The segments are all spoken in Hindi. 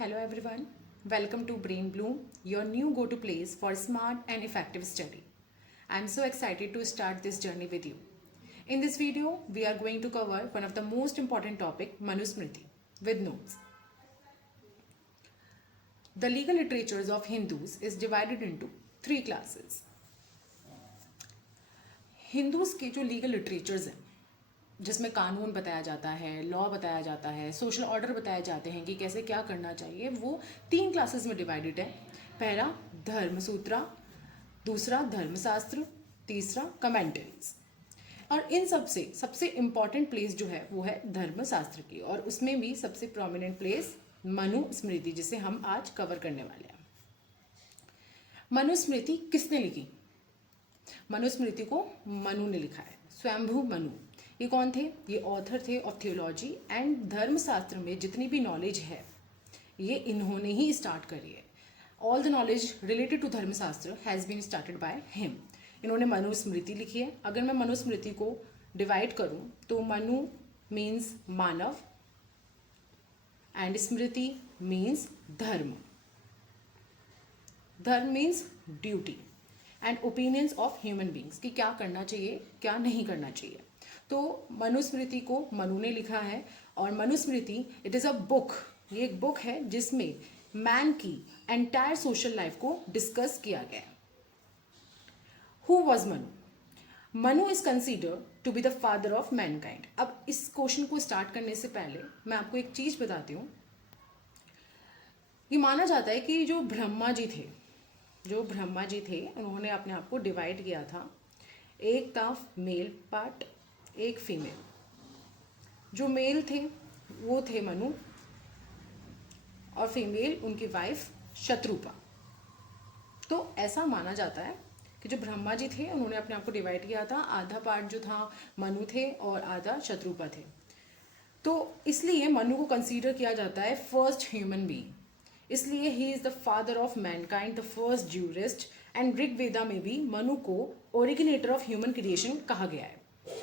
Hello everyone. Welcome to Brain Bloom, your new go-to place for smart and effective study. I'm so excited to start this journey with you. In this video, we are going to cover one of the most important topic, Manusmriti, with notes. The legal literatures of Hindus is divided into three classes. Hindus के जो लीगल लिटरेचर्स हैं जिसमें कानून बताया जाता है, लॉ बताया जाता है, सोशल ऑर्डर बताए जाते हैं कि कैसे क्या करना चाहिए, वो तीन क्लासेस में डिवाइडेड है. पहला धर्मसूत्रा, दूसरा धर्मशास्त्र, तीसरा कमेंटरीज. और इन सबसे इम्पॉर्टेंट प्लेस जो है वो है धर्मशास्त्र की, और उसमें भी सबसे प्रोमिनेंट प्लेस मनुस्मृति, जिसे हम आज कवर करने वाले हैं. मनुस्मृति किसने लिखी? मनुस्मृति को मनु ने लिखा है, स्वयंभू मनु. ये कौन थे? ये ऑथर थे ऑफ थियोलॉजी एंड धर्मशास्त्र में जितनी भी नॉलेज है ये इन्होंने ही स्टार्ट करी है. All the knowledge related to Dharmashastra has been started by him. इन्होंने मनुस्मृति लिखी है. अगर मैं मनुस्मृति को डिवाइड करूं तो Manu means Manav and Smriti means धर्म. धर्म means duty and opinions of human beings कि क्या करना चाहिए क्या नहीं करना चाहिए. तो मनुस्मृति को मनु ने लिखा है. और Manusmriti it is a book. ये एक बुक है जिसमें मैन की एंटायर सोशल लाइफ को डिस्कस किया गया. Who was Manu? Manu is considered to be the father of mankind. अब इस क्वेश्चन को स्टार्ट करने से पहले मैं आपको एक चीज बताती हूँ. ये माना जाता है कि जो ब्रह्मा जी थे उन्होंने अपने आप को डिवाइड किया था. एक था मेल पार्ट, एक फीमेल. जो मेल थे वो थे मनु और फीमेल उनकी वाइफ शत्रुपा. तो ऐसा माना जाता है कि जो ब्रह्मा जी थे उन्होंने अपने आप को डिवाइड किया था. आधा पार्ट जो था मनु थे और आधा शत्रुपा थे. तो इसलिए मनु को कंसीडर किया जाता है फर्स्ट ह्यूमन बीइंग. इसलिए he is the father of mankind, the first jurist. And Rig Veda में भी मनु को ओरिजिनेटर ऑफ ह्यूमन क्रिएशन कहा गया है.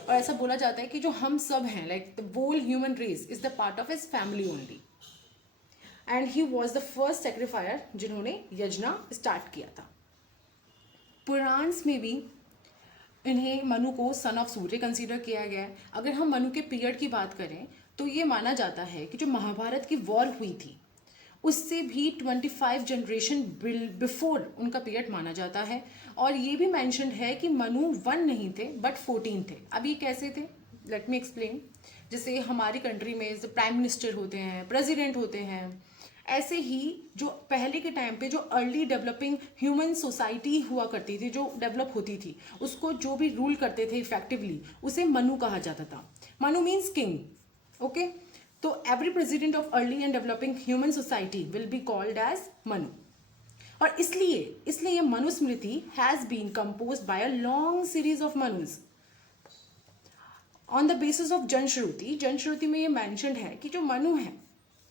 और ऐसा बोला जाता है कि जो हम सब हैं like the whole human race is the part of his family only. And he was the first sacrificer जिन्होंने यज्ञ स्टार्ट किया था. पुराण्स में भी इन्हें मनु को सन ऑफ सूर्य कंसीडर किया गया है. अगर हम मनु के पीरियड की बात करें तो ये माना जाता है कि जो महाभारत की वॉर हुई थी उससे भी 25 जनरेशन बिफोर उनका पीरियड माना जाता है. और ये भी मैंशनड है कि मनु 1 नहीं थे बट 14 थे. अब ये कैसे थे? Let me explain. जैसे हमारी कंट्री में प्राइम मिनिस्टर होते हैं, प्रेसिडेंट होते हैं, ऐसे ही जो पहले के टाइम पे जो अर्ली डेवलपिंग ह्यूमन सोसाइटी हुआ करती थी, जो डेवलप होती थी, उसको जो भी रूल करते थे इफेक्टिवली उसे मनु कहा जाता था. Manu means king. ओके. तो every president of early and developing human society will be called as Manu. और इसलिए Manusmriti has been composed by a long series of Manus on the basis of जनश्रुति. जनश्रुति में ये mentioned है कि जो मनु है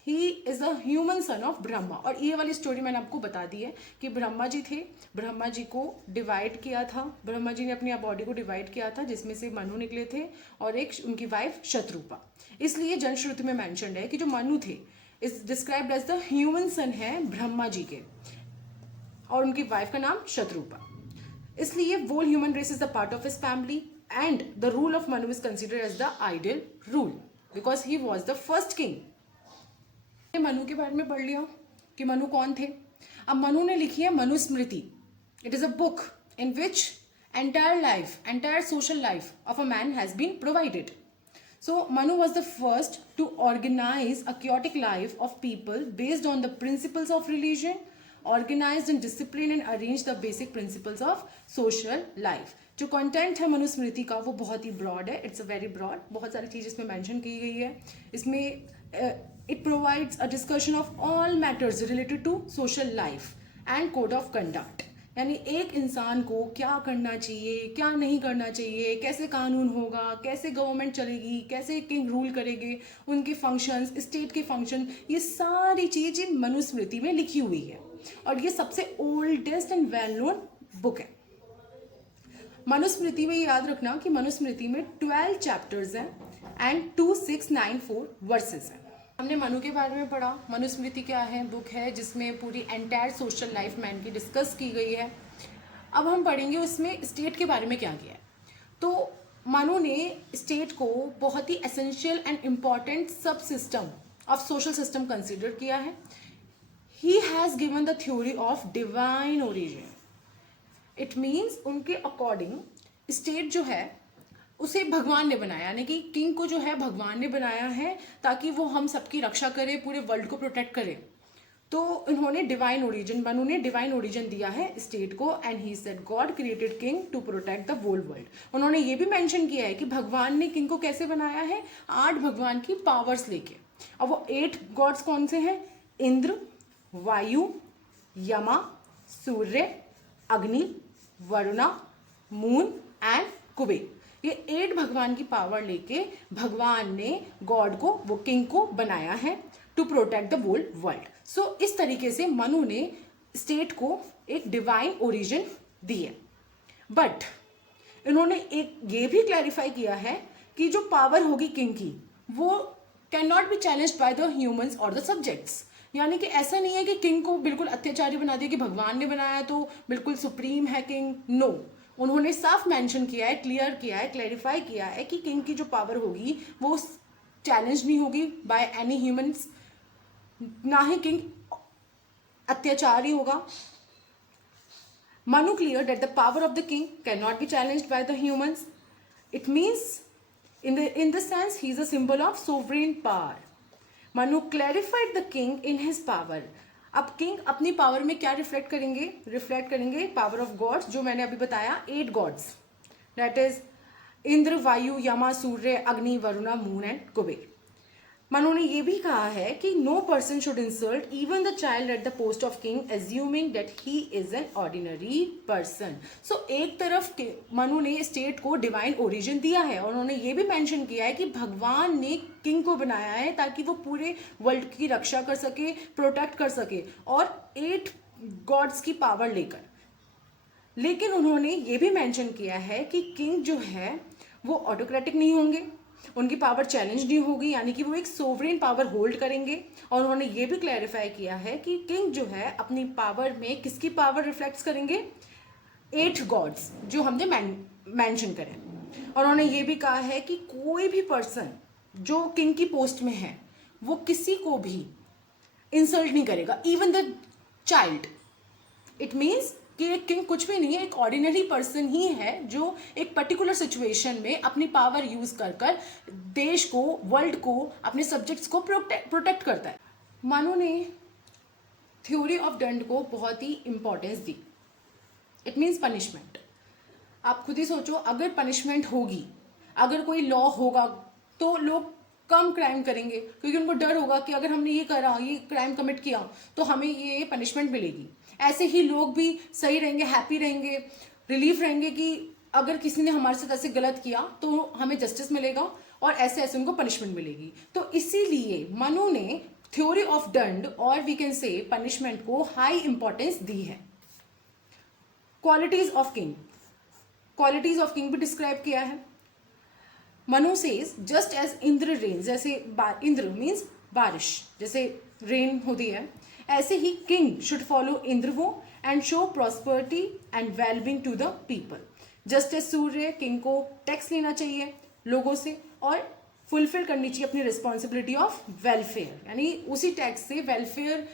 he is a human son of Brahma. और ये वाली स्टोरी मैंने आपको बता दी है कि ब्रह्मा जी थे, ब्रह्मा जी को डिवाइड किया था, ब्रह्मा जी ने अपनी बॉडी को डिवाइड किया था जिसमें से मनु निकले थे और एक उनकी वाइफ शत्रुपा. इसलिए जनश्रुति में मैंशनड है कि जो मनु थे is described as the human son है ब्रह्मा जी के और उनकी वाइफ का नाम शत्रुपा. इसलिए वो human race is the part of his family and the rule of Manu is considered as the ideal rule because he was the first king. Manu के बारे में पढ़ लिया कि मनु कौन थे. अब मनु ने लिखी है Manusmriti. It is a book in which entire social life of a man has been provided. So Manu was the first to organize a chaotic life of people based on the principles of religion, organized and disciplined and arranged the basic principles of social life. जो कंटेंट है मनुस्मृति का वो बहुत ही ब्रॉड है. It's a very broad. बहुत सारी चीज़ इसमें मेंशन की गई है. इसमें it provides a discussion of all matters related to social life and code of conduct. यानी एक इंसान को क्या करना चाहिए क्या नहीं करना चाहिए, कैसे कानून होगा, कैसे गवर्नमेंट चलेगी, कैसे किंग रूल करेंगे, उनके फंक्शंस, स्टेट के फंक्शन, ये सारी चीज़ें मनुस्मृति में लिखी हुई है. और ये सबसे oldest and well known book है. मनुस्मृति में याद रखना कि मनुस्मृति में 12 चैप्टर्स हैं एंड 2694 वर्सेस हैं. हमने मनु के बारे में पढ़ा। मनुस्मृति क्या है, बुक है जिसमें पूरी एंटायर सोशल लाइफ मैन की डिस्कस की गई है। अब हम पढ़ेंगे उसमें स्टेट के बारे में क्या किया है। तो मनु ने स्टेट को बहुत ही एसेंशियल एंड इम्पॉर्टेंट सब system of social system consider किया है। He has given the theory of divine origin. It means उनके अकॉर्डिंग स्टेट जो है उसे भगवान ने बनाया, यानी कि किंग को जो है भगवान ने बनाया है ताकि वो हम सबकी रक्षा करे, पूरे वर्ल्ड को प्रोटेक्ट करे। तो इन्होंने डिवाइन ओरिजिन, मनु ने डिवाइन ओरिजिन दिया है स्टेट को। And he said God created king to protect the whole world. उन्होंने ये भी मेंशन किया है कि भगवान ने किंग को कैसे बनाया है, 8 भगवान की पावर्स लेके। अब वो 8 गॉड्स कौन से हैं? इंद्र, वायु, यमा, सूर्य, अग्नि, वरुणा, मून एंड कुबेर। ये 8 भगवान की पावर लेके भगवान ने गॉड को, वो किंग को बनाया है to protect the whole world. So इस तरीके से मनु ने स्टेट को एक डिवाइन ओरिजिन दी है। बट इन्होंने एक ये भी क्लैरिफाई किया है कि जो पावर होगी किंग की वो can not be challenged by the humans और द सब्जेक्ट्स। यानी कि ऐसा नहीं है कि किंग को बिल्कुल अत्याचारी बना दिया कि भगवान ने बनाया तो बिल्कुल सुप्रीम है किंग। नो, उन्होंने साफ मेंशन किया है, क्लियर किया है, क्लैरिफाई किया है कि किंग की जो पावर होगी वो चैलेंज नहीं होगी बाय एनी ह्यूमंस, ना ही किंग अत्याचारी होगा। Manu cleared that the power of the king cannot be challenged by the humans. It means, in the sense, he is a symbol of sovereign power. Manu clarified the king in his power. अब किंग अपनी पावर में क्या रिफ्लेक्ट करेंगे पावर ऑफ गॉड्स, जो मैंने अभी बताया 8 गॉड्स, दैट इज इंद्र, वायु, यमा, सूर्य, अग्नि, वरुणा, मून एंड कुबेर। मनु ने ये भी कहा है कि no person should insult even the child at the post of king assuming that he is an ordinary person. So एक तरफ मनु ने स्टेट को डिवाइन ओरिजिन दिया है और उन्होंने ये भी मेंशन किया है कि भगवान ने किंग को बनाया है ताकि वो पूरे वर्ल्ड की रक्षा कर सके, प्रोटेक्ट कर सके, और 8 गॉड्स की पावर लेकर। लेकिन उन्होंने ये भी मेंशन किया है कि किंग जो है वो ऑटोक्रेटिक नहीं होंगे, उनकी पावर चैलेंज नहीं होगी, यानी कि वो एक सोवरेन पावर होल्ड करेंगे। और उन्होंने ये भी क्लैरिफाई किया है कि किंग जो है अपनी पावर में किसकी पावर रिफ्लेक्ट करेंगे? 8 गॉड्स जो हमने मेंशन करें। और उन्होंने ये भी कहा है कि कोई भी पर्सन जो किंग की पोस्ट में है वो किसी को भी इंसल्ट नहीं करेगा, even the child. It means कि एक किंग कुछ भी नहीं है, एक ऑर्डिनरी पर्सन ही है जो एक पर्टिकुलर सिचुएशन में अपनी पावर यूज कर देश को, वर्ल्ड को, अपने सब्जेक्ट्स को प्रोटेक्ट करता है। मनु ने थ्योरी ऑफ दंड को बहुत ही इंपॉर्टेंस दी। It means punishment. आप खुद ही सोचो, अगर पनिशमेंट होगी, अगर कोई लॉ होगा तो लोग कम क्राइम करेंगे, क्योंकि उनको डर होगा कि अगर हमने ये करा, ये क्राइम कमिट किया तो हमें ये पनिशमेंट मिलेगी। ऐसे ही लोग भी सही रहेंगे, हैप्पी रहेंगे, रिलीफ रहेंगे कि अगर किसी ने हमारे साथ ऐसे गलत किया तो हमें जस्टिस मिलेगा और ऐसे ऐसे उनको पनिशमेंट मिलेगी। तो इसीलिए मनु ने थ्योरी ऑफ दंड और वी कैन से पनिशमेंट को हाई इंपॉर्टेंस दी है। क्वालिटीज ऑफ किंग भी डिस्क्राइब किया है। Manu says just as Indra rain, जैसे इंद्र मीन्स बारिश, जैसे रेन होती है, ऐसे ही किंग शुड फॉलो इंद्र वो and show prosperity and wellbeing to the people. Just as Surya, king को टैक्स लेना चाहिए लोगों से और फुलफिल करनी चाहिए अपनी रिस्पॉन्सिबिलिटी ऑफ वेलफेयर, यानी उसी टैक्स से वेलफेयर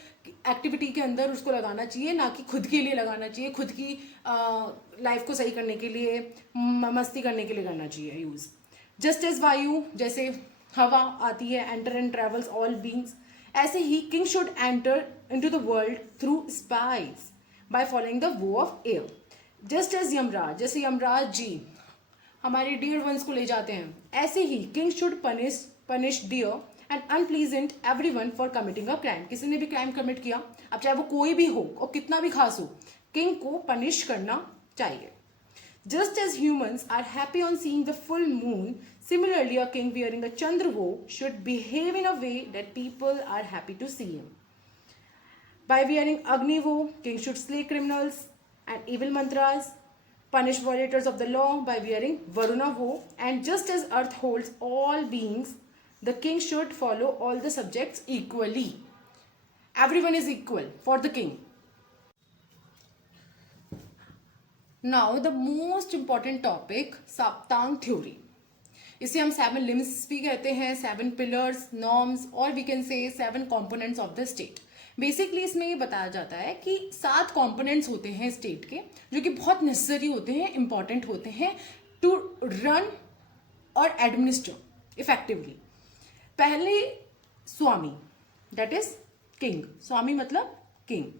एक्टिविटी के अंदर उसको लगाना चाहिए, ना कि खुद के लिए लगाना चाहिए, खुद की लाइफ को सही करने के लिए, मस्ती करने के लिए करना चाहिए यूज। जस्ट एज वायु, जैसे हवा आती है, enter and travels all beings, ऐसे ही king should enter into the world through spies by following the way of air. Just as Yamraj, जैसे यमराज जी हमारे डियर वंस को ले जाते हैं, ऐसे ही king should punish dear and unpleasant everyone for committing a crime. किसी ने भी क्राइम कमिट किया, अब चाहे वो कोई भी हो और कितना भी खास हो, किंग को पनिश करना चाहिए। Just as humans are happy on seeing the full moon, similarly a king wearing a Chandravo should behave in a way that people are happy to see him. By wearing Agnivo, king should slay criminals and evil mantras, punish violators of the law by wearing Varunavo, and just as earth holds all beings, the king should follow all the subjects equally. Everyone is equal for the king. Now the most important topic, Saptanga theory. इसे हम 7 लिम्स भी कहते हैं, 7 पिलर्स, नॉर्म्स, और we can say 7 components of the state. Basically इसमें ये बताया जाता है कि 7 कंपोनेंट्स होते हैं स्टेट के, जो कि बहुत नेसेसरी होते हैं, इंपॉर्टेंट होते हैं टू रन और एडमिनिस्टर इफेक्टिवली. पहले स्वामी, दैट इज किंग. स्वामी मतलब किंग.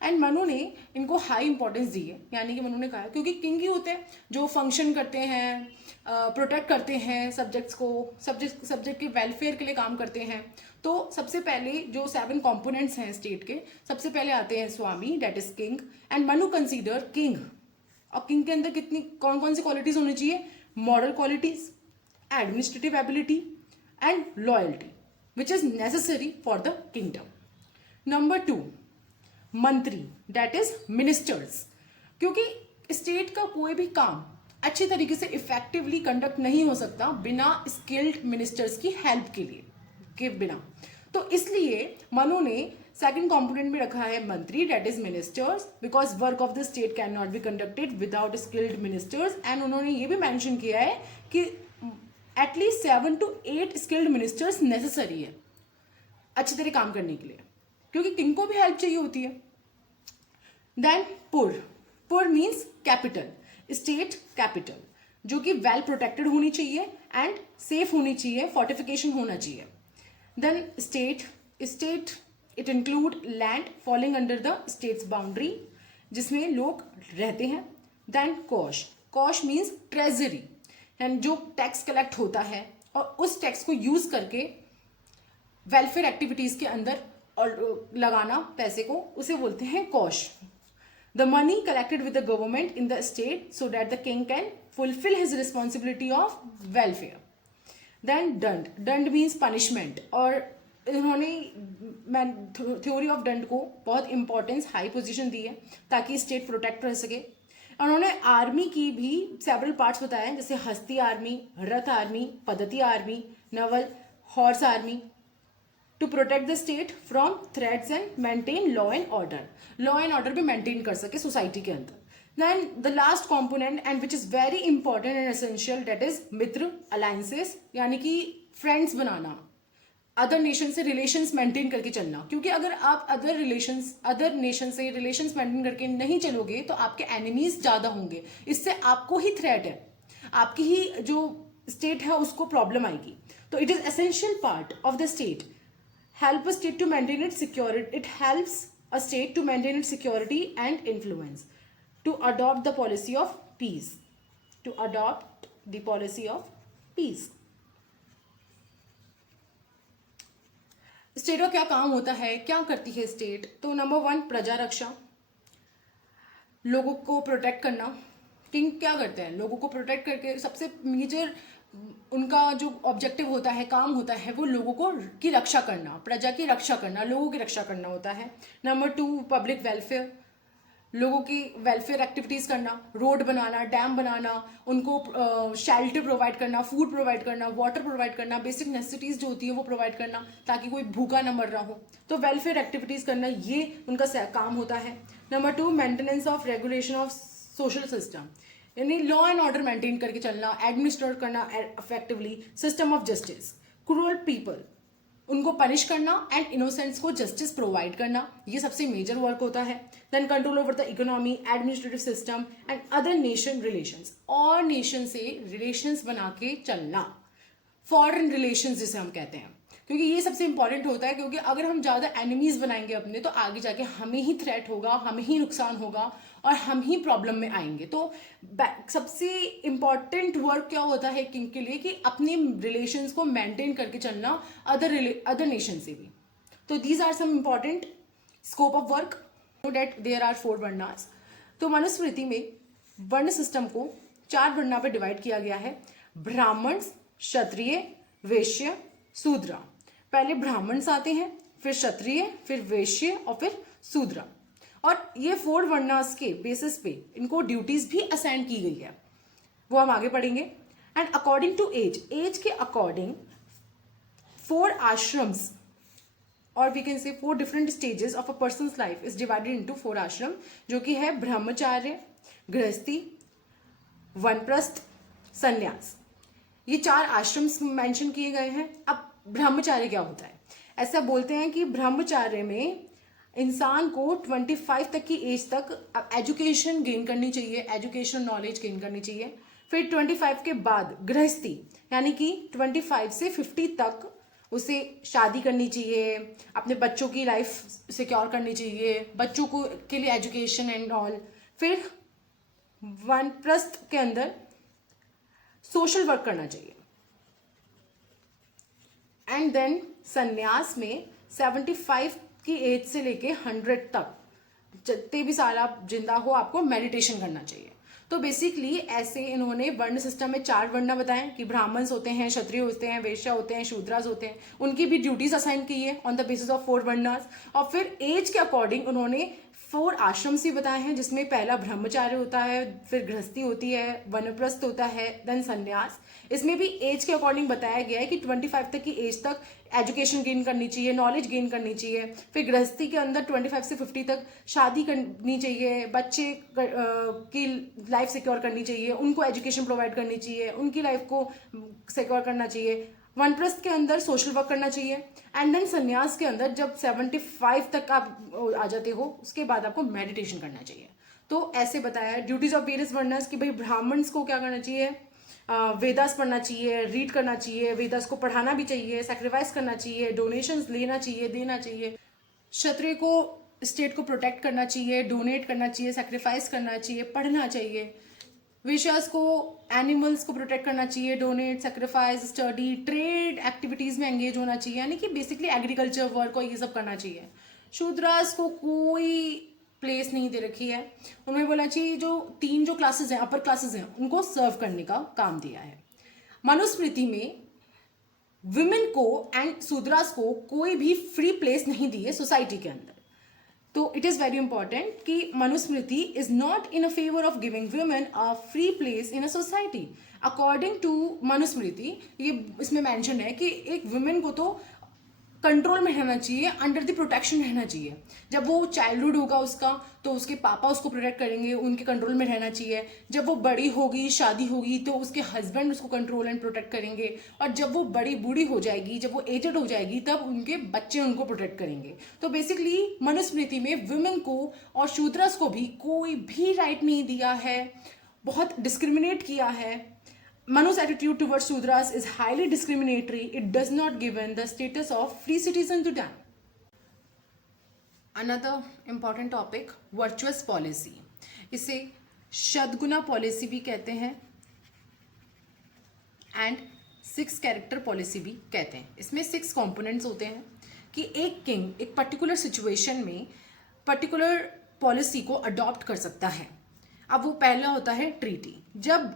एंड मनु ने इनको हाई इंपॉर्टेंस दी है, यानी कि मनु ने कहा क्योंकि किंग ही होते हैं जो फंक्शन करते हैं, प्रोटेक्ट करते हैं सब्जेक्ट्स को, सब्जेक्ट के वेलफेयर के लिए काम करते हैं. तो सबसे पहले जो 7 कंपोनेंट्स हैं स्टेट के, सबसे पहले आते हैं Swami, that is king. And Manu consider king, और किंग के अंदर कितनी कौन कौन सी क्वालिटीज होनी चाहिए? Moral qualities, administrative ability and loyalty, which is necessary for the kingdom. Number 2, Mantri, that is ministers. क्योंकि स्टेट का कोई भी काम अच्छे तरीके से इफेक्टिवली कंडक्ट नहीं हो सकता बिना स्किल्ड मिनिस्टर्स की हेल्प के बिना. तो इसलिए मनु ने सेकंड कंपोनेंट में रखा है मंत्री, that is ministers, because work of the state can not be conducted without skilled ministers. And उन्होंने ये भी मेंशन किया है कि at least 7 to 8 skilled ministers necessary है अच्छी तरह काम करने के लिए, क्योंकि किंग को भी हेल्प चाहिए होती है. देन पुर मीन्स कैपिटल, स्टेट कैपिटल, जो कि वेल प्रोटेक्टेड होनी चाहिए एंड सेफ होनी चाहिए, फोर्टिफिकेशन होना चाहिए. Then state it include land falling under the state's boundary, जिसमें लोग रहते हैं. Then kosh means treasury, and जो टैक्स कलेक्ट होता है और उस टैक्स को यूज करके वेलफेयर एक्टिविटीज के अंदर और लगाना पैसे को, उसे बोलते हैं kosh. The money collected with the government in the state so that the king can fulfil his responsibility of welfare. Then dand means punishment, और इन्होंने थ्योरी ऑफ दंड को बहुत इंपॉर्टेंस, हाई पोजीशन दी है ताकि स्टेट प्रोटेक्ट रह सके. उन्होंने आर्मी की भी सेवरल पार्ट्स बताए हैं, जैसे हस्ती आर्मी, रथ आर्मी, पद्धति army, naval horse army, to protect the state from threats and maintain law and order. Law and order भी मेंटेन कर सके सोसाइटी के अंदर. Then the last component and which is very important and essential, that is mitra, alliances, यानी कि फ्रेंड्स बनाना, अदर नेशन से रिलेशंस मेंटेन करके चलना. क्योंकि अगर आप अदर नेशन से रिलेशंस मेंटेन करके नहीं चलोगे तो आपके एनिमीज ज़्यादा होंगे, इससे आपको ही थ्रेट है, आपकी ही जो स्टेट है उसको प्रॉब्लम आएगी. तो it is essential part of the state, help a state to maintain its security. It helps a state to maintain its security and influence, to adopt the policy of peace. State का क्या काम होता है, क्या करती है स्टेट? तो नंबर 1, प्रजा रक्षा, लोगों को प्रोटेक्ट करना. किंग क्या करते हैं? लोगों को प्रोटेक्ट करके, सबसे मेजर उनका जो ऑब्जेक्टिव होता है, काम होता है, वो लोगों को की रक्षा करना, प्रजा की रक्षा करना, लोगों की रक्षा करना होता है. नंबर 2, पब्लिक वेलफेयर, लोगों की वेलफेयर एक्टिविटीज करना, रोड बनाना, डैम बनाना, उनको शेल्टर प्रोवाइड करना, फूड प्रोवाइड करना, वाटर प्रोवाइड करना, बेसिक नेसेसिटीज जो होती है वो प्रोवाइड करना ताकि कोई भूखा न मर रहा हो. तो वेलफेयर एक्टिविटीज करना, ये उनका काम होता है. Number 2, maintenance of regulation of social system, यानी लॉ एंड ऑर्डर मेंटेन करके चलना, एडमिनिस्ट्रेट करना effectively, system of justice, cruel people उनको पनिश करना एंड इनोसेंट्स को जस्टिस प्रोवाइड करना, ये सबसे मेजर वर्क होता है. Then control over the economy, administrative system and other nation relations, और नेशन से रिलेशंस बना के चलना, फॉरेन रिलेशंस जिसे हम कहते हैं, क्योंकि ये सबसे इंपॉर्टेंट होता है. क्योंकि अगर हम ज़्यादा एनिमीज बनाएंगे अपने, तो आगे जाके हमें ही थ्रेट होगा, हमें ही नुकसान होगा और हम ही प्रॉब्लम में आएंगे. तो सबसे इंपॉर्टेंट वर्क क्या होता है किंग के लिए, कि अपने रिलेशंस को मेंटेन करके चलना अदर नेशन से भी. तो these are some important scope of work. That there are 4 वर्णास. तो मनुस्मृति में वर्ण सिस्टम को 4 वर्णा पर डिवाइड किया गया है: ब्राह्मण, क्षत्रिय, वैश्य, शूद्र. पहले ब्राह्मण्स आते हैं, फिर क्षत्रिय, फिर वैश्य और फिर शूद्र. और ये 4 वर्णास के बेसिस पे इनको ड्यूटीज भी असाइन की गई है, वो हम आगे पढ़ेंगे. एंड अकॉर्डिंग टू एज के अकॉर्डिंग 4 आश्रम्स, और we can say 4 different stages of a person's life is divided into 4 ashram, जो कि है ब्रह्मचार्य, गृहस्थी, वनप्रस्थ, संन्यास। ये 4 आश्रम्स मेंशन किए गए हैं। अब ब्रह्मचार्य क्या होता है? ऐसा बोलते हैं कि ब्रह्मचार्य में इंसान को 25 तक की एज तक एजुकेशन गेन करनी चाहिए, एजुकेशन नॉलेज गेन करनी चाहिए। फिर 25 के बाद गृहस्थी, यानी कि 25 से 50 तक उसे शादी करनी चाहिए, अपने बच्चों की लाइफ सिक्योर करनी चाहिए, बच्चों को के लिए एजुकेशन एंड ऑल। फिर वानप्रस्थ के अंदर सोशल वर्क करना चाहिए। एंड देन संन्यास में 75 की एज से लेके 100 तक जितने भी साल आप जिंदा हो, आपको मेडिटेशन करना चाहिए। तो बेसिकली ऐसे इन्होंने वर्ण सिस्टम में 4 वर्ण बताएं कि ब्राह्मण्स होते हैं, क्षत्रिय होते हैं, वैश्य होते हैं, शूद्रास होते हैं। उनकी भी ड्यूटीज असाइन की है on the basis of 4 varnas. और फिर एज के अकॉर्डिंग उन्होंने 4 आश्रम्स ही बताए हैं, जिसमें पहला ब्रह्मचार्य होता है, फिर गृहस्थी होती है, वनप्रस्थ होता है, देन संन्यास। इसमें भी एज के अकॉर्डिंग बताया गया है कि 25 तक की एज तक एजुकेशन गेन करनी चाहिए, नॉलेज गेन करनी चाहिए। फिर गृहस्थी के अंदर 25 से 50 तक शादी करनी चाहिए, बच्चे की लाइफ सिक्योर करनी चाहिए, उनको एजुकेशन प्रोवाइड करनी चाहिए, उनकी लाइफ को सिक्योर करना चाहिए। वनप्रस्थ के अंदर सोशल वर्क करना चाहिए। एंड देन संन्यास के अंदर जब 75 तक आप आ जाते हो, उसके बाद आपको मेडिटेशन करना चाहिए। तो ऐसे बताया है ड्यूटीज ऑफ वेरियस वर्णस कि भाई ब्राह्मण्स को क्या करना चाहिए, वेदास पढ़ना चाहिए, रीड करना चाहिए, वेदास को पढ़ाना भी चाहिए, सैक्रिफाइस करना चाहिए, डोनेशंस लेना चाहिए, देना चाहिए। क्षत्रिय को स्टेट को प्रोटेक्ट करना चाहिए, डोनेट करना चाहिए, सैक्रिफाइस करना चाहिए, पढ़ना चाहिए। वैश्यास को एनिमल्स को प्रोटेक्ट करना चाहिए, donate, sacrifice, study, trade activities में एंगेज होना चाहिए, यानी कि बेसिकली एग्रीकल्चर वर्क को ये सब करना चाहिए। शूद्रास को कोई प्लेस नहीं दे रखी है, उन्होंने बोला चाहिए जो 3 जो क्लासेस हैं, अपर क्लासेस हैं, उनको सर्व करने का काम दिया है। मनुस्मृति में विमेन को एंड शूद्रास को कोई भी फ्री प्लेस नहीं दी है सोसाइटी के अंदर। तो इट इज वेरी इंपॉर्टेंट कि Manusmriti is not in a favour of giving women a free place in a society. According to Manusmriti ये इसमें मेंशन है कि एक वुमेन को तो कंट्रोल में रहना चाहिए, अंडर द प्रोटेक्शन रहना चाहिए। जब वो चाइल्डहुड होगा उसका, तो उसके पापा उसको प्रोटेक्ट करेंगे, उनके कंट्रोल में रहना चाहिए। जब वो बड़ी होगी, शादी होगी, तो उसके हस्बैंड उसको कंट्रोल एंड प्रोटेक्ट करेंगे। और जब वो बड़ी बूढ़ी हो जाएगी, जब वो एजेड हो जाएगी, तब उनके बच्चे उनको प्रोटेक्ट करेंगे। तो बेसिकली मनुस्मृति में वुमेन को और शूद्रस को भी कोई भी राइट नहीं दिया है, बहुत डिस्क्रिमिनेट किया है। Manu's attitude towards Shudras is highly discriminatory. It does not given the status of free citizen to them. Another important topic, virtuous policy. इसे शतगुना पॉलिसी भी कहते हैं एंड 6 कैरेक्टर पॉलिसी भी कहते हैं। इसमें 6 कंपोनेंट्स होते हैं कि एक किंग एक पर्टिकुलर सिचुएशन में पर्टिकुलर पॉलिसी को अडॉप्ट कर सकता है। अब वो पहला होता है ट्रीटी। जब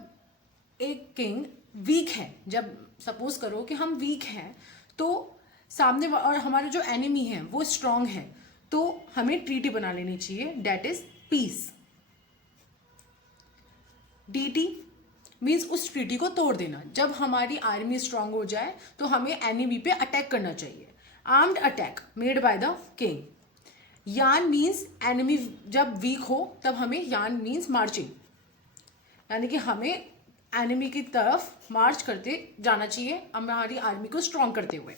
एक किंग वीक है, जब सपोज करो कि हम वीक हैं, तो सामने और हमारे जो एनिमी है वो स्ट्रांग है, तो हमें ट्रीटी बना लेनी चाहिए, डेट इज पीस। डीटी मीन्स उस ट्रीटी को तोड़ देना। जब हमारी आर्मी स्ट्रांग हो जाए तो हमें एनिमी पे अटैक करना चाहिए, armed attack made by the king. यान मीन्स एनिमी जब वीक हो तब हमें यान मीन्स मार्चिंग, यानी कि हमें एनिमी की तरफ मार्च करते जाना चाहिए हमारी आर्मी को स्ट्रॉन्ग करते हुए।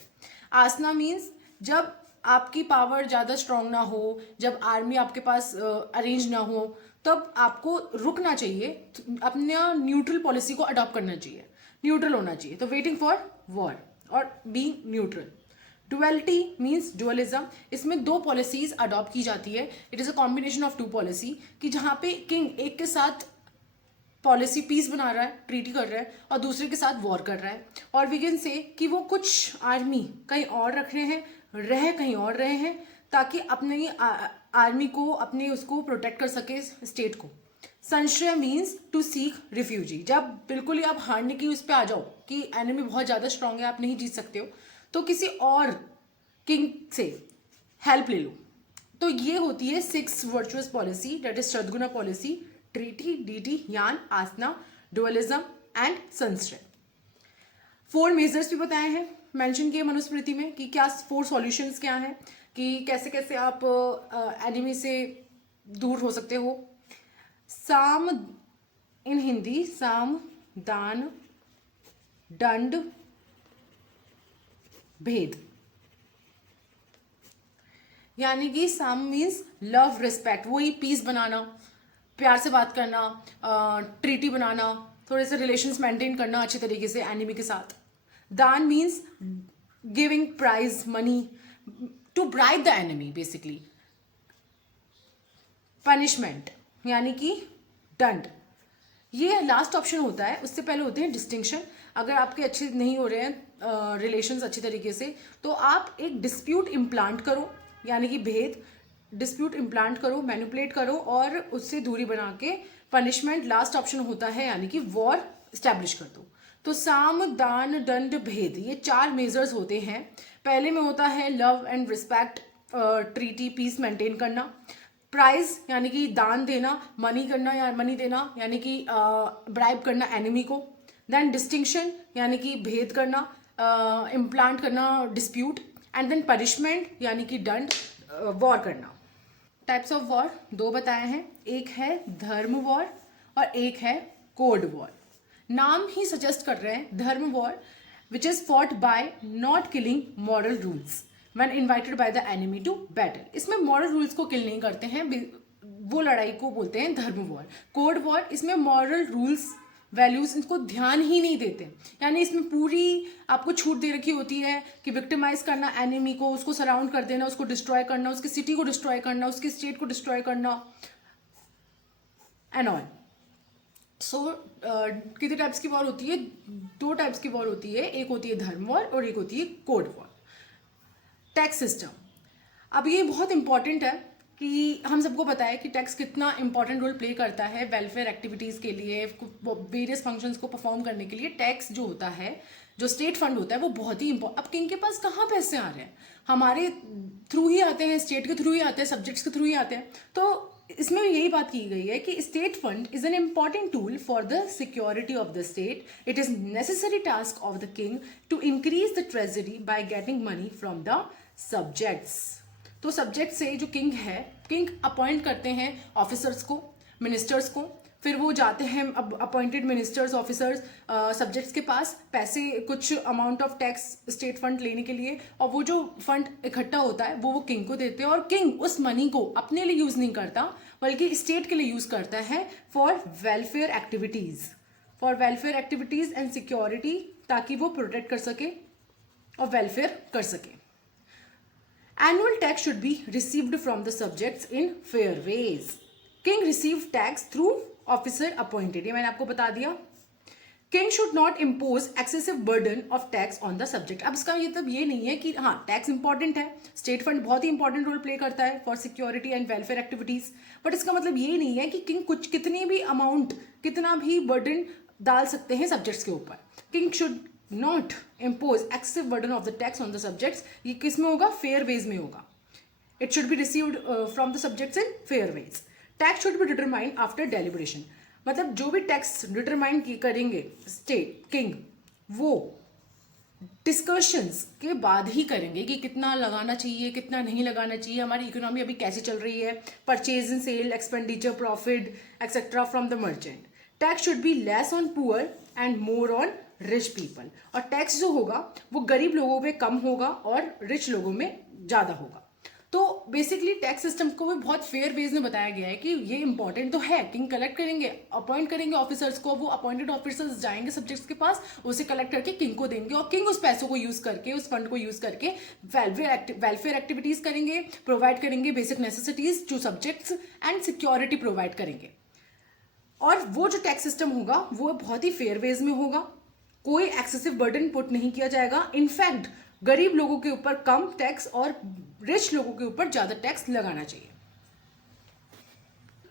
आसना मीन्स जब आपकी पावर ज़्यादा स्ट्रॉन्ग ना हो, जब आर्मी आपके पास अरेंज ना हो, तब आपको रुकना चाहिए, अपना न्यूट्रल पॉलिसी को अडॉप्ट करना चाहिए, न्यूट्रल होना चाहिए। तो वेटिंग फॉर वॉर और being neutral. Duality means dualism. इसमें 2 पॉलिसीज अडॉप्ट की जाती है। It is a combination of 2 policy कि जहाँ पे किंग एक के साथ पॉलिसी पीस बना रहा है, ट्रीटी कर रहा है, और दूसरे के साथ वॉर कर रहा है। और वी कैन से कि वो कुछ आर्मी कहीं और रख रहे हैं, रह कहीं और रहे हैं, ताकि अपनी आर्मी को अपने उसको प्रोटेक्ट कर सके स्टेट को। संशय मीन्स टू सीक रिफ्यूजी। जब बिल्कुल ही आप हारने की उस पर आ जाओ कि एनिमी बहुत ज़्यादा स्ट्रांग है, आप नहीं जीत सकते हो, तो किसी और किंग से हेल्प ले लो। तो ये होती है 6 virtuous policy, that is Shadguna policy, treaty, डीटी, यान, आसना, डुअलिज्म एंड संशय। 4 मेजर्स भी बताए हैं। मेंशन किए मनुस्मृति में कि क्या 4 सॉल्यूशंस क्या हैं, कि कैसे कैसे आप एनिमी से दूर हो सकते हो। साम, इन हिंदी साम, दान, दंड, भेद। यानी कि साम मीन्स लव, रिस्पेक्ट, वही पीस बनाना, प्यार से बात करना, ट्रीटी बनाना, थोड़े से रिलेशंस मेंटेन करना अच्छी तरीके से एनिमी के साथ। दान means giving prize money to bribe the enemy basically. Punishment यानी कि दंड, ये लास्ट ऑप्शन होता है। उससे पहले होते हैं डिस्टिंक्शन। अगर आपके अच्छे नहीं हो रहे हैं रिलेशंस अच्छी तरीके से, तो आप एक डिस्प्यूट इम्प्लांट करो, यानी कि भेद, डिस्प्यूट इम्प्लांट करो, मैनिपुलेट करो और उससे दूरी बना के पनिशमेंट लास्ट ऑप्शन होता है, यानी कि वॉर स्टैब्लिश कर दो। तो साम, दान, दंड, भेद, ये 4 मेजर्स होते हैं। पहले में होता है love and respect, treaty, peace maintain करना। प्राइज यानी कि दान देना, मनी करना या मनी देना, यानी कि ब्राइब करना एनिमी को। देन डिस्टिंक्शन यानी कि भेद करना, इम्प्लांट करना डिस्प्यूट। एंड देन पनिशमेंट यानी कि दंड, वॉर करना। टाइप्स ऑफ वॉर 2 बताए हैं, एक है धर्म वॉर और एक है कोड वॉर। नाम ही सजेस्ट कर रहे हैं, dharma war which is fought by not killing moral rules when invited by the enemy to battle. इसमें मॉरल रूल्स को किल नहीं करते हैं, वो लड़ाई को बोलते हैं धर्म वॉर। कोड वॉर, इसमें मॉरल रूल्स वैल्यूज इनको ध्यान ही नहीं देते, यानी इसमें पूरी आपको छूट दे रखी होती है कि विक्टिमाइज करना एनिमी को, उसको सराउंड कर देना, उसको डिस्ट्रॉय करना, उसकी सिटी को डिस्ट्रॉय करना, उसकी स्टेट को डिस्ट्रॉय करना एंड ऑल। सो कितने टाइप्स की वॉर होती है? 2 टाइप्स की वॉर होती है, एक होती है धर्म वॉर और एक होती है कोड वॉर। टैक्स सिस्टम, अब ये बहुत इंपॉर्टेंट है कि हम सबको पता है कि टैक्स कितना इंपॉर्टेंट रोल प्ले करता है वेलफेयर एक्टिविटीज़ के लिए, वेरियस फंक्शंस को परफॉर्म करने के लिए। टैक्स जो होता है, जो स्टेट फंड होता है, वो बहुत ही अब किंग के पास कहाँ पैसे आ रहे हैं? हमारे थ्रू ही आते हैं, स्टेट के थ्रू ही आते हैं, सब्जेक्ट्स के थ्रू ही आते हैं। तो इसमें यही बात की गई है कि state fund is an important tool for the security of the state. It is necessary task of the king to increase the treasury by getting money from the subjects. तो सब्जेक्ट से जो किंग है, किंग अपॉइंट करते हैं ऑफिसर्स को, मिनिस्टर्स को, फिर वो जाते हैं अब अपॉइंटेड मिनिस्टर्स, ऑफिसर्स सब्जेक्ट्स के पास पैसे, कुछ amount of tax state fund लेने के लिए, और वो जो फंड इकट्ठा होता है वो किंग को देते हैं। और किंग उस मनी को अपने लिए यूज नहीं करता, बल्कि स्टेट के लिए यूज करता है for welfare activities and security, ताकि वो प्रोटेक्ट कर सके और वेलफेयर कर सके। Annual tax should be received from the subjects in fair ways. King receive tax through officer appointed. ये मैंने आपको बता दिया। King should not impose excessive burden of tax on the subject. अब इसका मतलब ये नहीं है कि हाँ टैक्स इंपॉर्टेंट है, स्टेट फंड बहुत ही इंपॉर्टेंट रोल प्ले करता है for security and welfare activities, but इसका मतलब ये नहीं है कि किंग कुछ कितनी भी अमाउंट, कितना भी बर्डन डाल सकते हैं सब्जेक्ट्स के ऊपर। King should not impose excessive burden of the tax on the subjects. ये किस में होगा? फेयर वेज में होगा। It should be received from the subjects in fair ways. Tax should be determined after deliberation, मतलब जो भी टैक्स डिटरमाइन करेंगे स्टेट किंग, वो डिस्कशंस के बाद ही करेंगे कि कितना लगाना चाहिए, कितना नहीं लगाना चाहिए, हमारी इकोनॉमी अभी कैसे चल रही है, purchase and sale, expenditure, profit etcetera from the merchant. Tax should be less on poor and more on rich people. और टैक्स जो होगा वो गरीब लोगों पे कम होगा और रिच लोगों में ज़्यादा होगा। तो बेसिकली टैक्स सिस्टम को भी बहुत फेयर वेज में बताया गया है कि ये इंपॉर्टेंट तो है। किंग कलेक्ट करेंगे, अपॉइंट करेंगे ऑफिसर्स को, वो अपॉइंटेड ऑफिसर्स जाएंगे सब्जेक्ट्स के पास, उसे कलेक्ट करके किंग को देंगे, और किंग उस पैसों को यूज करके, उस फंड को यूज करके वेलफेयर एक्टिविटीज करेंगे, प्रोवाइड करेंगे basic necessities two subjects and security provide करेंगे। और वो जो टैक्स सिस्टम होगा वो बहुत ही फेयर वेज में होगा, कोई एक्सेसिव बर्डन पुट नहीं किया जाएगा। इनफैक्ट गरीब लोगों के ऊपर कम टैक्स और रिच लोगों के ऊपर ज्यादा टैक्स लगाना चाहिए।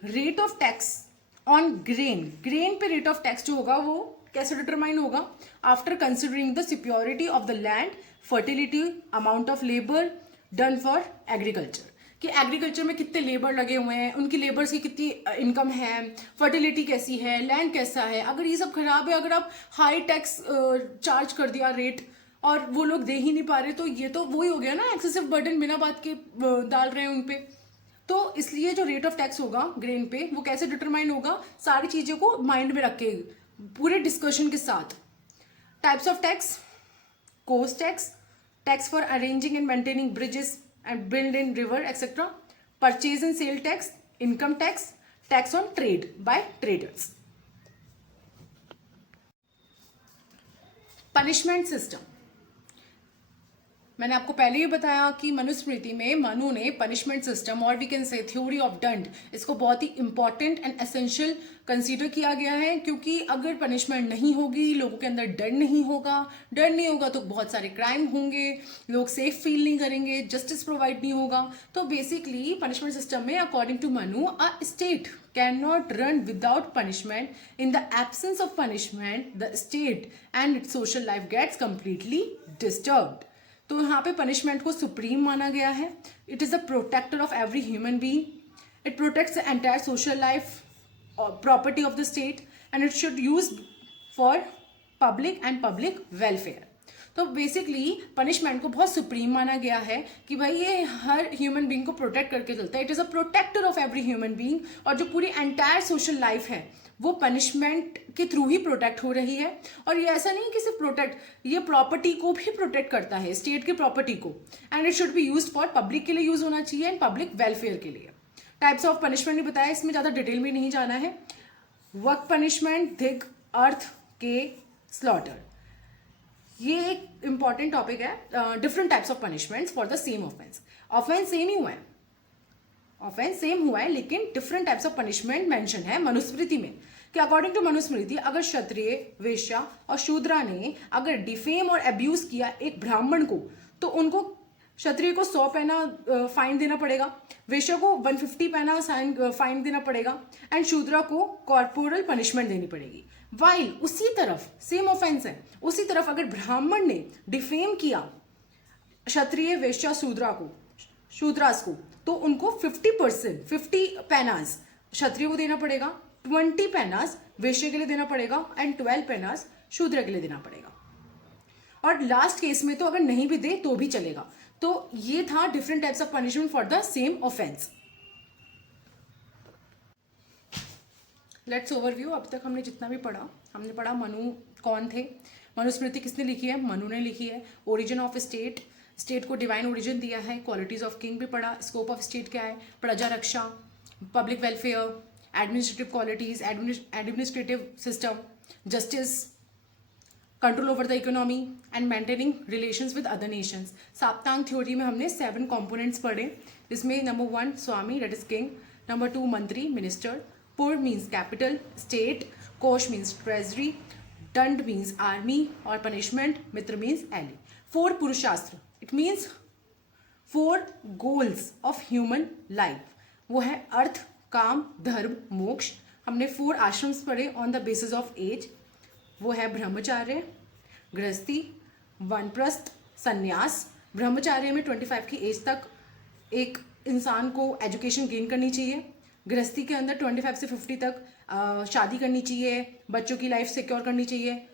Rate of tax on grain, grain पे रेट ऑफ टैक्स जो होगा वो कैसे डिटरमाइन होगा? After considering the security of the land, fertility, amount of labour done for agriculture, कि एग्रीकल्चर में कितने लेबर लगे हुए हैं, उनकी लेबर्स की कितनी इनकम है, फर्टिलिटी कैसी है, लैंड कैसा है। अगर ये सब खराब है, अगर आप हाई टैक्स चार्ज कर दिया रेट और वो लोग दे ही नहीं पा रहे, तो ये तो वही हो गया ना, एक्सेसिव बर्डन बिना बात के डाल रहे हैं उन पे। तो इसलिए जो रेट ऑफ टैक्स होगा ग्रेन पे वो कैसे डिटरमाइन होगा, सारी चीज़ों को माइंड में रख के पूरे डिस्कशन के साथ। Types of tax, cost tax, tax for arranging and maintaining bridges and build in river etcetera, purchase and sale tax, income tax, tax on trade by traders. Punishment system, मैंने आपको पहले ही बताया कि मनुस्मृति में मनु ने पनिशमेंट सिस्टम और we can say theory of danda, इसको बहुत ही इंपॉर्टेंट एंड एसेंशियल कंसीडर किया गया है, क्योंकि अगर पनिशमेंट नहीं होगी, लोगों के अंदर डर नहीं होगा तो बहुत सारे क्राइम होंगे, लोग सेफ फील नहीं करेंगे, जस्टिस प्रोवाइड नहीं होगा। तो बेसिकली पनिशमेंट सिस्टम में according to Manu a state cannot run without punishment. In the absence of punishment, the state and its social life gets completely disturbed. तो यहाँ पे पनिशमेंट को सुप्रीम माना गया है। It is a protector of every human being, it protects the entire social life, property of the state and it should use for public and public welfare. तो बेसिकली पनिशमेंट को बहुत सुप्रीम माना गया है कि भाई ये हर ह्यूमन बीइंग को प्रोटेक्ट करके चलता है। It is a protector of every human being, और जो पूरी एंटायर सोशल लाइफ है वो पनिशमेंट के थ्रू ही प्रोटेक्ट हो रही है। और ये ऐसा नहीं कि सिर्फ प्रोटेक्ट, ये प्रॉपर्टी को भी प्रोटेक्ट करता है, स्टेट की प्रॉपर्टी को, and it should be used for public के लिए यूज होना चाहिए एंड पब्लिक वेलफेयर के लिए। टाइप्स ऑफ पनिशमेंट नहीं बताया, इसमें ज़्यादा डिटेल में नहीं जाना है। वर्क पनिशमेंट, धिक, अर्थ के, स्लॉटर, ये एक इंपॉर्टेंट टॉपिक है। Different types of punishments for the same offence. Offence same ही हुआ है, ऑफेंस सेम हुआ है, लेकिन different types of punishment mention है मनुस्मृति में। कि अकॉर्डिंग टू मनुस्मृति अगर क्षत्रिय, वैश्या और शूद्रा ने अगर डिफेम और अब्यूज किया एक ब्राह्मण को, तो उनको क्षत्रिय को 100 पैना फाइन देना पड़ेगा, वैश्या को 150 पैना फाइन देना पड़ेगा, एंड शूद्रा को कॉर्पोरल पनिशमेंट देनी पड़ेगी। वाइल उसी तरफ सेम ऑफेंस है, उसी तरफ अगर ब्राह्मण ने डिफेम किया क्षत्रिय, वैश्या, शूद्रास को, तो उनको 50 पैनास क्षत्रिय को देना पड़ेगा, 20 पैनास वैश्य के लिए देना पड़ेगा एंड 12 पैनास शूद्र के लिए देना पड़ेगा। और लास्ट केस में तो अगर नहीं भी दे तो भी चलेगा। तो ये था different types of punishment for the same offence. Let's overview. अब तक हमने जितना भी पढ़ा, हमने पढ़ा मनु कौन थे, मनुस्मृति किसने लिखी है, मनु ने लिखी है। ओरिजिन ऑफ स्टेट, स्टेट को डिवाइन ओरिजिन दिया है। क्वालिटीज ऑफ किंग भी पढ़ा। स्कोप ऑफ स्टेट क्या है, प्रजा रक्षा, public welfare, administrative qualities, administrative system, justice, control over the economy and maintaining relations with other nations. Saptanga theory में हमने 7 कंपोनेंट्स पढ़े, जिसमें नंबर 1 स्वामी दैट इज किंग, नंबर 2 मंत्री मिनिस्टर, पुर मीन्स कैपिटल स्टेट, कोश मीन्स ट्रेजरी, दंड मीन्स आर्मी और पनिशमेंट मित्र मीन्स एली। 4 पुरुषास्त्र, it means 4 goals of human life, वो है अर्थ, काम, धर्म, मोक्ष। हमने 4 आश्रम्स पढ़े on the basis of age, वो है ब्रह्मचार्य, गृहस्थी, वानप्रस्थ, संन्यास। ब्रह्मचार्य में 25 की एज तक एक इंसान को एजुकेशन गेन करनी चाहिए। गृहस्थी के अंदर 25 से 50 तक शादी करनी चाहिए, बच्चों की लाइफ सिक्योर करनी चाहिए।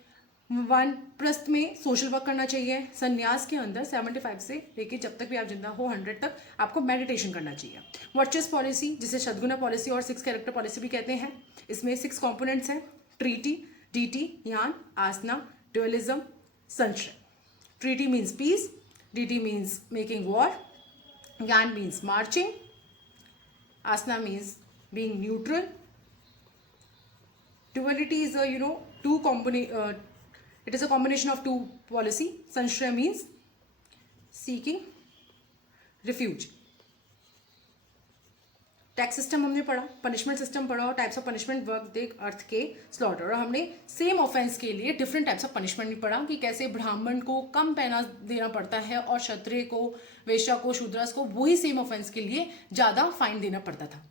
वानप्रस्थ में सोशल वर्क करना चाहिए। संन्यास के अंदर 75 से लेके जब तक भी आप जिंदा हो 100 तक आपको मेडिटेशन करना चाहिए। वर्चुअस पॉलिसी, जिसे शतगुना पॉलिसी और 6 कैरेक्टर पॉलिसी भी कहते हैं, इसमें 6 कंपोनेंट्स हैं, ट्रीटी, डीटी, यान, आसना, ड्यूअलिज्म, संशय। ट्रीटी मीन्स पीस, डीटी मीन्स मेकिंग वॉर, यान means marching, asana means being neutral. Duality is a it is a combination of 2 policy. Sanshray means seeking refuge. Tax system हमने पढ़ा, पनिशमेंट सिस्टम पढ़ा, और टाइप्स ऑफ पनिशमेंट, वर्क, देख, अर्थ के, स्लॉटर। और हमने सेम ऑफेंस के लिए डिफरेंट टाइप्स ऑफ पनिशमेंट भी पढ़ा कि कैसे ब्राह्मण को कम पैना देना पड़ता है और क्षत्रिय को, वैश्या को, शूद्रास को वही सेम ऑफेंस के लिए ज़्यादा फाइन देना पड़ता था।